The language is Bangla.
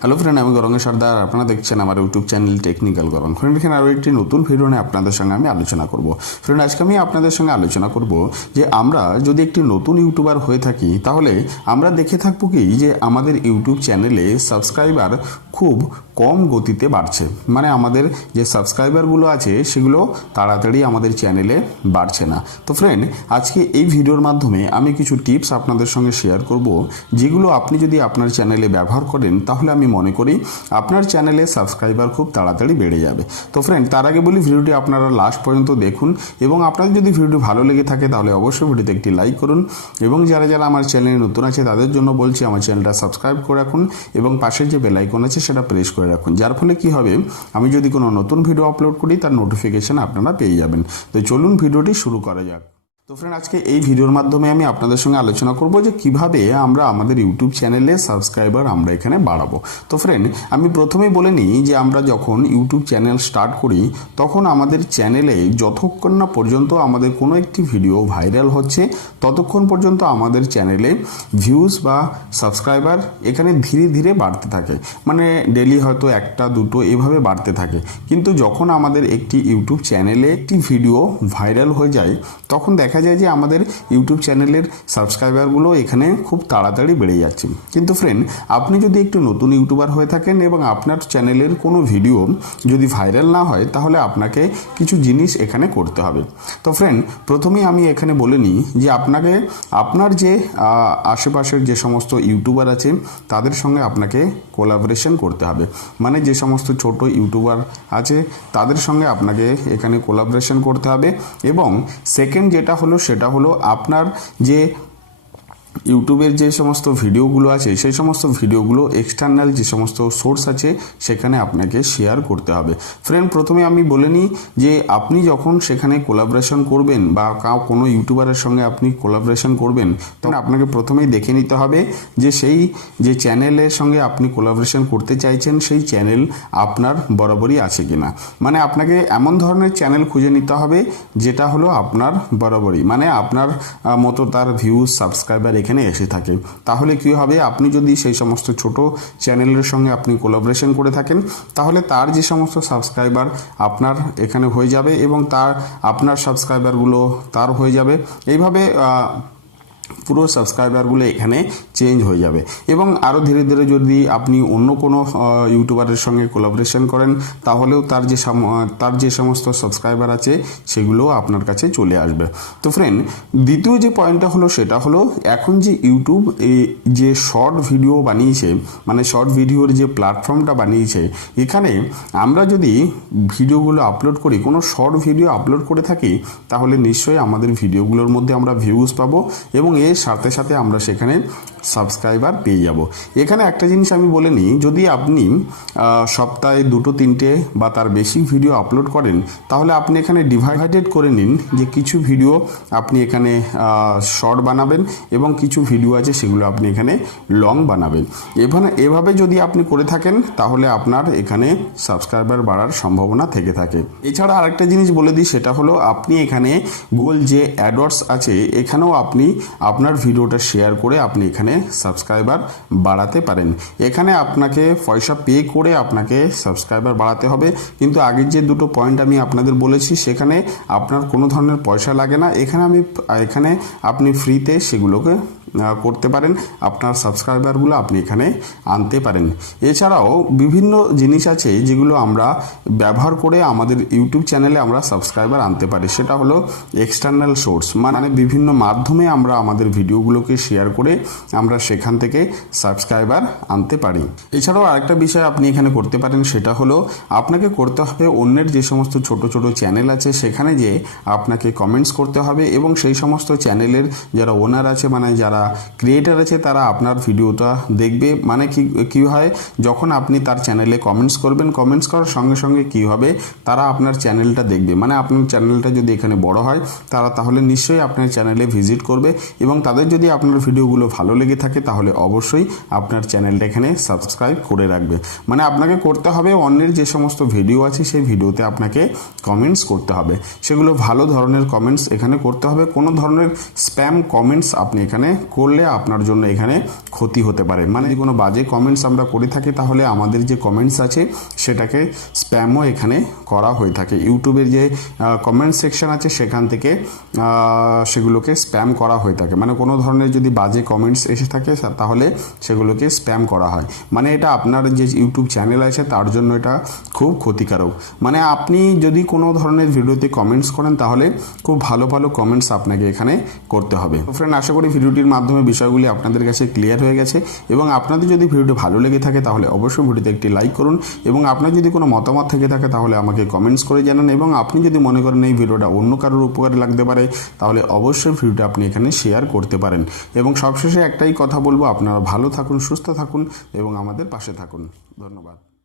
হ্যালো ফ্রেন্ড, আমি গরঙ্গের সর্দার। আপনারা দেখছেন আমার ইউটিউব চ্যানেল টেকনিক্যাল গরং। ফ্রেন্ড, এখানে আরও একটি নতুন ভিডিও নিয়ে আপনাদের সঙ্গে আমি আলোচনা করব। ফ্রেন্ড, আজকে আমি আপনাদের সঙ্গে আলোচনা করব যে আমরা যদি একটি নতুন ইউটিউবার হয়ে থাকি তাহলে আমরা দেখে থাকবো কি যে আমাদের ইউটিউব চ্যানেলে সাবস্ক্রাইবার খুব কম গতিতে বাড়ছে। মানে আমাদের যে সাবস্ক্রাইবারগুলো আছে সেগুলো তাড়াতাড়ি আমাদের চ্যানেলে বাড়ছে না। তো ফ্রেন্ড, আজকে এই ভিডিওর মাধ্যমে আমি কিছু টিপস আপনাদের সঙ্গে শেয়ার করব, যেগুলো আপনি যদি আপনার চ্যানেলে ব্যবহার করেন তাহলে আমি মনে করি আপনার চ্যানেলে সাবস্ক্রাইবার খুব তাড়াতাড়ি বেড়ে যাবে। তো ফ্রেন্ড, তার আগে বলি ভিডিওটি আপনারা লাস্ট পর্যন্ত দেখুন, এবং আপনাদের যদি ভিডিওটি ভালো লেগে থাকে তাহলে অবশ্যই ভিডিওতে একটি লাইক করুন, এবং যারা যারা আমার চ্যানেলে নতুন আছে তাদের জন্য বলছি আমার চ্যানেলটা সাবস্ক্রাইব করে রাখুন এবং পাশের যে বেল আইকন আছে সেটা প্রেস করে রাখুন। যার ফলে কি হবে, আমি যদি কোনো নতুন ভিডিও আপলোড করি তার নোটিফিকেশন আপনারা পেয়ে যাবেন। তো চলুন ভিডিওটি শুরু করা যাক। তো ফ্রেন্ড, আজকে এই ভিডিওর মাধ্যমে আমি আপনাদের সঙ্গে আলোচনা করব যে কিভাবে আমরা আমাদের ইউটিউব চ্যানেলে সাবস্ক্রাইবার আমরা এখানে বাড়াবো। তো ফ্রেন্ড, আমি প্রথমেই বলে নিই যে আমরা যখন ইউটিউব চ্যানেল স্টার্ট করি তখন আমাদের চ্যানেলে যতক্ষণ না পর্যন্ত আমাদের কোনো একটি ভিডিও ভাইরাল হচ্ছে ততক্ষণ পর্যন্ত আমাদের চ্যানেলে ভিউজ বা সাবস্ক্রাইবার এখানে ধীরে ধীরে বাড়তে থাকে। মানে ডেলি হয়তো একটা দুটো এভাবে বাড়তে থাকে। কিন্তু যখন আমাদের একটি ইউটিউব চ্যানেলে একটি ভিডিও ভাইরাল হয়ে যায় তখন দেখা যায় যে আমাদের ইউটিউব চ্যানেলের সাবস্ক্রাইবারগুলো এখানে খুব তাড়াতাড়ি বেড়ে যাচ্ছে। কিন্তু ফ্রেন্ড, আপনি যদি একটু নতুন ইউটিউবার হয়ে থাকেন এবং আপনার চ্যানেলের কোনো ভিডিও যদি ভাইরাল না হয় তাহলে আপনাকে কিছু জিনিস এখানে করতে হবে। তো ফ্রেন্ড, প্রথমেই আমি এখানে বলে নিই যে আপনাকে আপনার যে আশেপাশের যে সমস্ত ইউটিউবার আছে তাদের সঙ্গে আপনাকে কোলাবোরেশন করতে হবে। মানে যে সমস্ত ছোট ইউটিউবার আছে তাদের সঙ্গে আপনাকে এখানে কোলাবোরেশন করতে হবে। এবং সেকেন্ড যেটা সেটা হলো আপনার যে ইউটিউবের যে সমস্ত ভিডিওগুলো আছে সেই সমস্ত ভিডিওগুলো এক্সটার্নাল যে সমস্ত সোর্স আছে সেখানে আপনাকে শেয়ার করতে হবে। ফ্রেন্ড, প্রথমে আমি বলে নিই যে আপনি যখন সেখানে কোলাবোরেশন করবেন বা কোনো ইউটিউবারের সঙ্গে আপনি কোলাবোরেশন করবেন তখন আপনাকে প্রথমেই দেখে নিতে হবে যে সেই যে চ্যানেলের সঙ্গে আপনি কোলাবোরেশন করতে চাইছেন সেই চ্যানেল আপনার বরাবরই আছে কিনা। মানে আপনাকে এমন ধরনের চ্যানেল খুঁজে নিতে হবে যেটা হলো আপনার বরাবরই, মানে আপনার মতো তার ভিউজ সাবস্ক্রাইবার এখানে এসে থাকে। তাহলে কি হবে, আপনি যদি সেই সমস্ত ছোট চ্যানেলের সঙ্গে আপনি কোলাবোরেশন করে থাকেন তাহলে তার যে সমস্ত সাবস্ক্রাইবার আপনার এখানে হয়ে যাবে এবং আপনার সাবস্ক্রাইবারগুলো তার হয়ে যাবে। এইভাবে পুরো সাবস্ক্রাইবারগুলো এখানে চেঞ্জ হয়ে যাবে। এবং আরও ধীরে ধীরে যদি আপনি অন্য কোনো ইউটিউবারের সঙ্গে কোলাবোরেশন করেন তাহলেও তার যে সমস্ত সাবস্ক্রাইবার আছে সেগুলোও আপনার কাছে চলে আসবে। তো ফ্রেন্ড, দ্বিতীয় যে পয়েন্টটা সেটা হলো এখন যে ইউটিউব যে শর্ট ভিডিও বানিয়েছে, মানে শর্ট ভিডিওর যে প্ল্যাটফর্মটা বানিয়েছে, এখানে আমরা যদি ভিডিওগুলো আপলোড করি, কোনো শর্ট ভিডিও আপলোড করে থাকি তাহলে নিশ্চয়ই আমাদের ভিডিওগুলোর মধ্যে আমরা ভিউজ পাবো এবং এর সাথে সাথে আমরা সেখানে সাবস্ক্রাইবার পেয়ে যাব। এখানে একটা জিনিস আমি বলে নিই, যদি আপনি সপ্তাহে 2-3টে বা তার বেশি ভিডিও আপলোড করেন তাহলে আপনি এখানে ডিভাইডেড করে নিন যে কিছু ভিডিও আপনি এখানে শর্ট বানাবেন এবং কিছু ভিডিও আছে সেগুলো আপনি এখানে লং বানাবেন। এভাবে যদি আপনি করে থাকেন তাহলে আপনার এখানে সাবস্ক্রাইবার বাড়ার সম্ভাবনা থেকে থাকে। এছাড়া আরেকটা জিনিস বলে দিই, সেটা হলো আপনি এখানে গুগল যে অ্যাডওয়ার্ডস আছে এখানেও আপনি আপনার ভিডিওটা শেয়ার করে আপনি এখানে সাবস্ক্রাইবার বাড়াতে পারেন। এখানে আপনাকে পয়সা পে করে আপনাকে সাবস্ক্রাইবার বাড়াতে হবে, কিন্তু আগের যে দুটো পয়েন্ট আমি আপনাদের বলেছি সেখানে আপনার কোনো ধরনের পয়সা লাগে না। এখানে আপনি ফ্রিতে সেগুলোকে করতে পারেন, আপনার সাবস্ক্রাইবারগুলো আপনি এখানে আনতে পারেন। এছাড়াও বিভিন্ন জিনিস আছে যেগুলো আমরা ব্যবহার করে আমাদের ইউটিউব চ্যানেলে আমরা সাবস্ক্রাইবার আনতে পারি। সেটা হলো এক্সটার্নাল সোর্স, মানে বিভিন্ন মাধ্যমে আমরা আমাদের ভিডিওগুলোকে শেয়ার করে আমরা সেখান থেকে সাবস্ক্রাইবার আনতে পারি। এছাড়াও আরেকটা বিষয় আপনি এখানে করতে পারেন, সেটা হলো আপনাকে করতে হবে অন্যের যে সমস্ত ছোট ছোট চ্যানেল আছে সেখানে যে আপনাকে কমেন্টস করতে হবে এবং সেই সমস্ত চ্যানেলের যারা ওনার আছে, মানে যারা ক্রিয়েটার আছে, তারা আপনার ভিডিওটা দেখবে। মানে কি হয়, যখন আপনি তার চ্যানেলে কমেন্টস করবেন, কমেন্টস করার সঙ্গে সঙ্গে কি হবে, তারা আপনার চ্যানেলটা দেখবে। মানে আপনার চ্যানেলটা যদি এখানে বড় হয় তাহলে নিশ্চয়ই আপনার চ্যানেলে ভিজিট করবে এবং তাদের যদি আপনার ভিডিওগুলো ভালো লেগে থাকে তাহলে অবশ্যই আপনার চ্যানেলটা এখানে সাবস্ক্রাইব করে রাখবে। মানে আপনাকে করতে হবে অন্যের যে সমস্ত ভিডিও আছে সেই ভিডিওতে আপনাকে কমেন্টস করতে হবে, সেগুলো ভালো ধরনের কমেন্টস এখানে করতে হবে। কোনো ধরনের স্প্যাম কমেন্টস আপনি এখানে করলে আপনার জন্য এখানে ক্ষতি হতে পারে। মানে যদি কোনো বাজে কমেন্টস আমরা করে থাকি তাহলে আমাদের যে কমেন্টস আছে সেটাকে স্প্যামও এখানে করা হয়ে থাকে। ইউটিউবের যে কমেন্ট সেকশন আছে সেখান থেকে সেগুলোকে স্প্যাম করা হয়ে থাকে। মানে কোনো ধরনের যদি বাজে কমেন্টস এসে থাকে তাহলে সেগুলোকে স্প্যাম করা হয়। মানে এটা আপনার যে ইউটিউব চ্যানেল আছে তার জন্য এটা খুব ক্ষতিকারক। মানে আপনি যদি কোনো ধরনের ভিডিওতে কমেন্টস করেন তাহলে খুব ভালো ভালো কমেন্টস আপনাকে এখানে করতে হবে। তো ফ্রেন্ড, আশা করি ভিডিওটির মাধ্যমে বিষয়গুলি আপনাদের কাছে ক্লিয়ার হয়ে গেছে এবং আপনাদের যদি ভিডিওটি ভালো লেগে থাকে তাহলে অবশ্যই ভিডিওতে একটি লাইক করুন এবং আপনার যদি কোনো মতামত থেকে থাকে তাহলে আমাকে কমেন্টস করে জানান এবং আপনি যদি মনে করেন এই ভিডিওটা অন্য কারোর উপকারে লাগতে পারে তাহলে অবশ্যই ভিডিওটা আপনি এখানে শেয়ার করতে পারেন। এবং সবশেষে একটাই কথা বলবো, আপনারা ভালো থাকুন, সুস্থ থাকুন এবং আমাদের পাশে থাকুন। ধন্যবাদ।